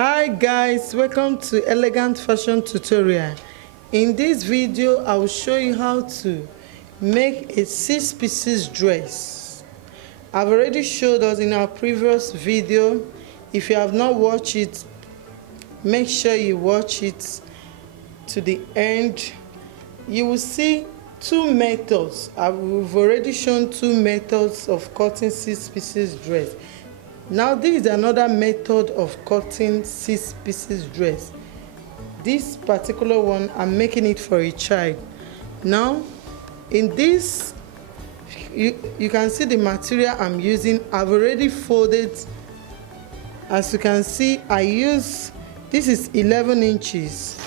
Hi guys, welcome to Elegant Fashion Tutorial. In this video I will show you how to make a 6 pieces dress. I've already showed us in our previous video. If you have not watched it, make sure you watch it to the end. You will see two methods. We've already shown two methods of cutting 6 pieces dress. Now this is another method of cutting 6 pieces dress. This particular one, I'm making it for a child. Now in this, you can see the material I'm using. I've already folded. As you can see, this is 11 inches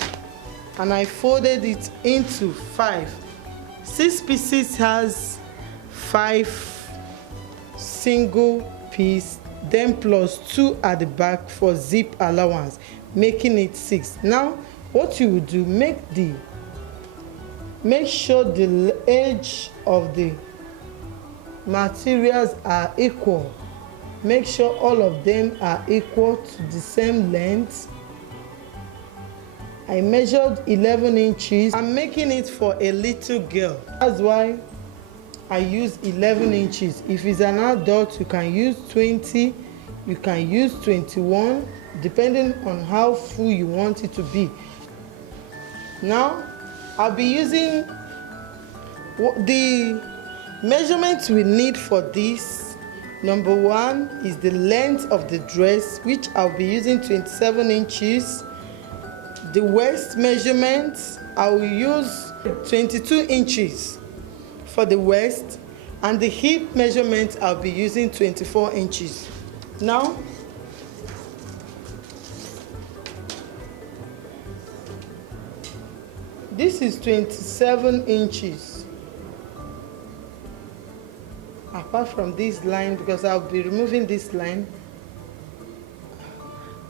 and I folded it into 5. 6 pieces has 5 single piece, then plus 2 at the back for zip allowance, making it 6. Now what you will do, make sure the edge of the materials are equal. Make sure all of them are equal to the same length. I measured 11 inches. I'm making it for a little girl. That's why I use 11 inches. If it's an adult, you can use 20, you can use 21, depending on how full you want it to be. Now, I'll be using the measurements we need for this. Number 1 is the length of the dress, which I'll be using 27 inches. The waist measurement, I will use 22 inches for the waist, and the hip measurement I'll be using 24 inches. Now this is 27 inches apart from this line, because I'll be removing this line.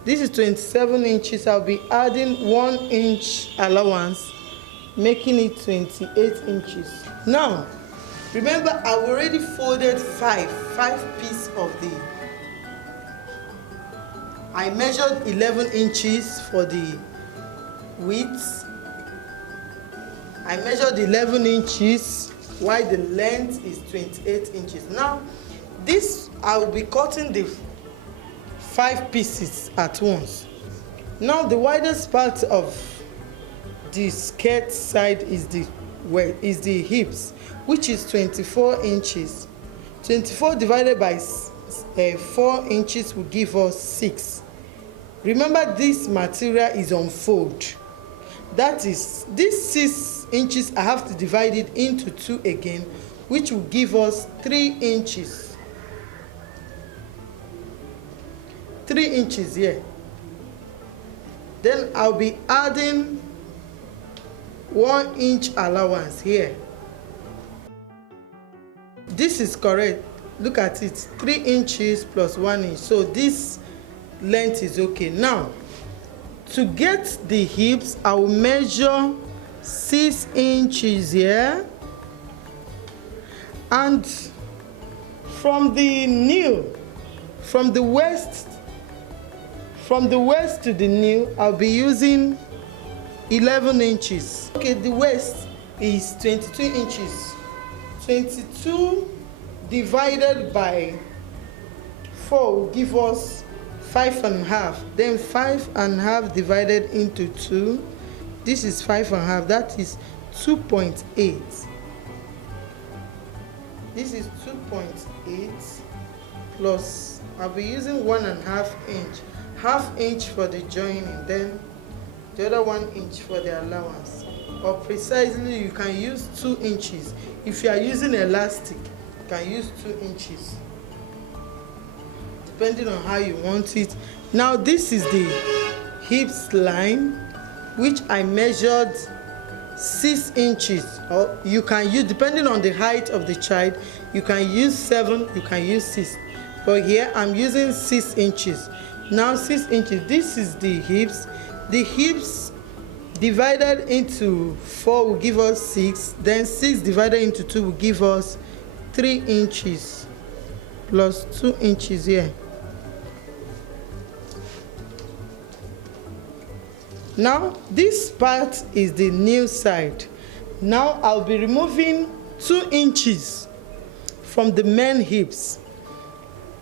This is 27 inches. I'll be adding 1 inch allowance, making it 28 inches. Now remember, I've already folded 5 pieces of the, I measured 11 inches for the width. I measured 11 inches while the length is 28 inches. Now this, I will be cutting the 5 pieces at once. Now the widest part of the skirt side is the hips, which is 24 inches. 24 divided by 4 inches will give us 6. Remember, this material is on fold. That is, this 6 inches I have to divide it into 2 again, which will give us 3 inches. 3 inches here. Then I'll be adding 1 inch allowance here. This is correct. Look at it, 3 inches plus 1 inch. So this length is okay. Now to get the hips, I will measure 6 inches here, and from the waist to the knee, I'll be using 11 inches. Okay, the waist is 22 inches. 22 divided by 4 will give us 5.5. Then 5.5 divided into 2. This is 5.5. That is 2.8. This is 2.8 plus, I'll be using 1.5 inch. Half inch for the joining, then the other 1 inch for the allowance. Or precisely, you can use 2 inches. If you are using elastic, you can use 2 inches, depending on how you want it. Now this is the hips line, which I measured 6 inches. Or you can use, depending on the height of the child, you can use 7, you can use 6. But here I'm using 6 inches. Now 6 inches, this is the hips. The hips divided into 4 will give us 6. Then 6 divided into 2 will give us 3 inches plus 2 inches here. Now this part is the new side. Now I'll be removing 2 inches from the main hips.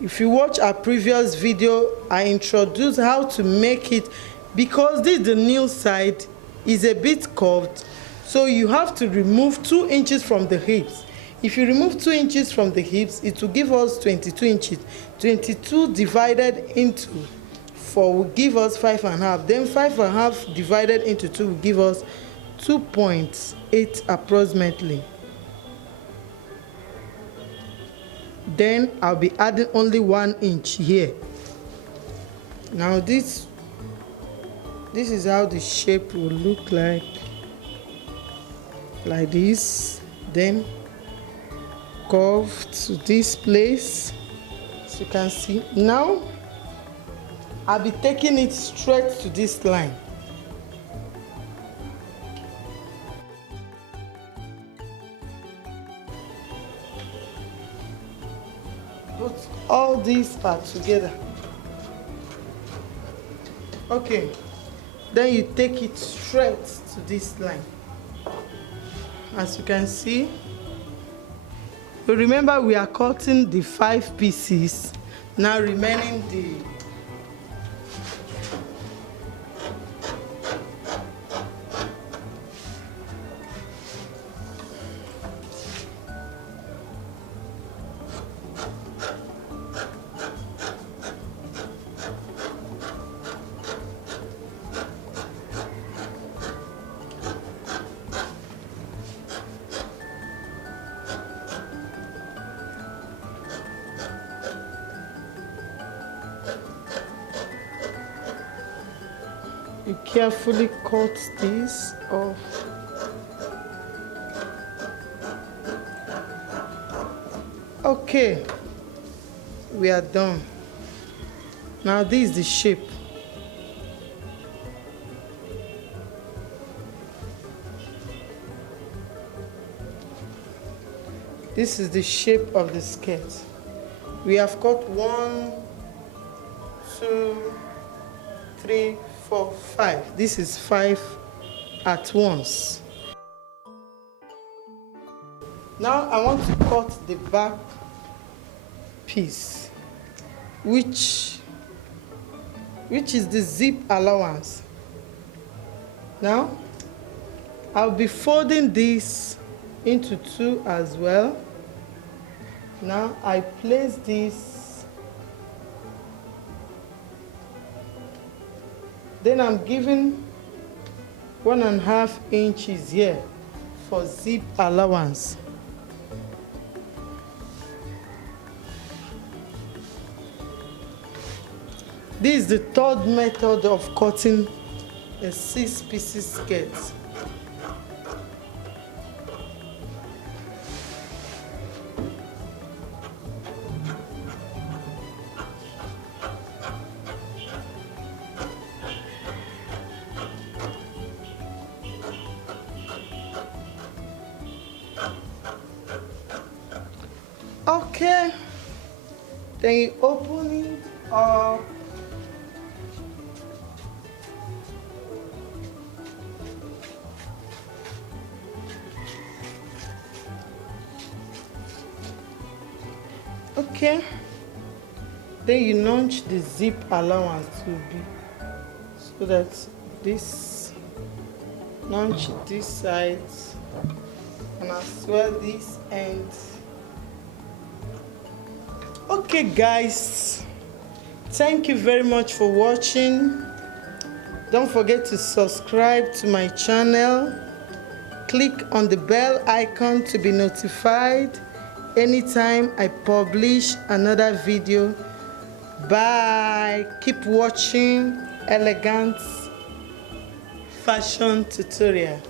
If you watch our previous video, I introduced how to make it, because this the new side is a bit curved, so you have to remove 2 inches from the hips. If you remove 2 inches from the hips, it will give us 22 inches. 22 divided into 4 will give us 5.5. Then 5.5 divided into 2 will give us 2.8 approximately. Then I'll be adding only 1 inch here. Now this is how the shape will look like this. Then curve to this place, as you can see. Now I'll be taking it straight to this line. Put all these parts together. Okay, then you take it straight to this line. As you can see, remember we are cutting the 5 pieces, now remaining the you carefully cut this off. Okay, we are done. Now this is the shape. This is the shape of the skirt. We have cut 1, 2, 3, 4, 5. This is 5 at once. Now I want to cut the back piece, which is the zip allowance. Now I'll be folding this into 2 as well. Now I place this, then I'm giving 1.5 inches here for zip allowance. This is the third method of cutting a 6-piece skirt. Okay, then you open it up. Okay, then you notch the zip allowance to be, so that this notch this side and as well this end. Okay guys, thank you very much for watching. Don't forget to subscribe to my channel. Click on the bell icon to be notified anytime I publish another video. Bye. Keep watching Elegant Fashion Tutorial.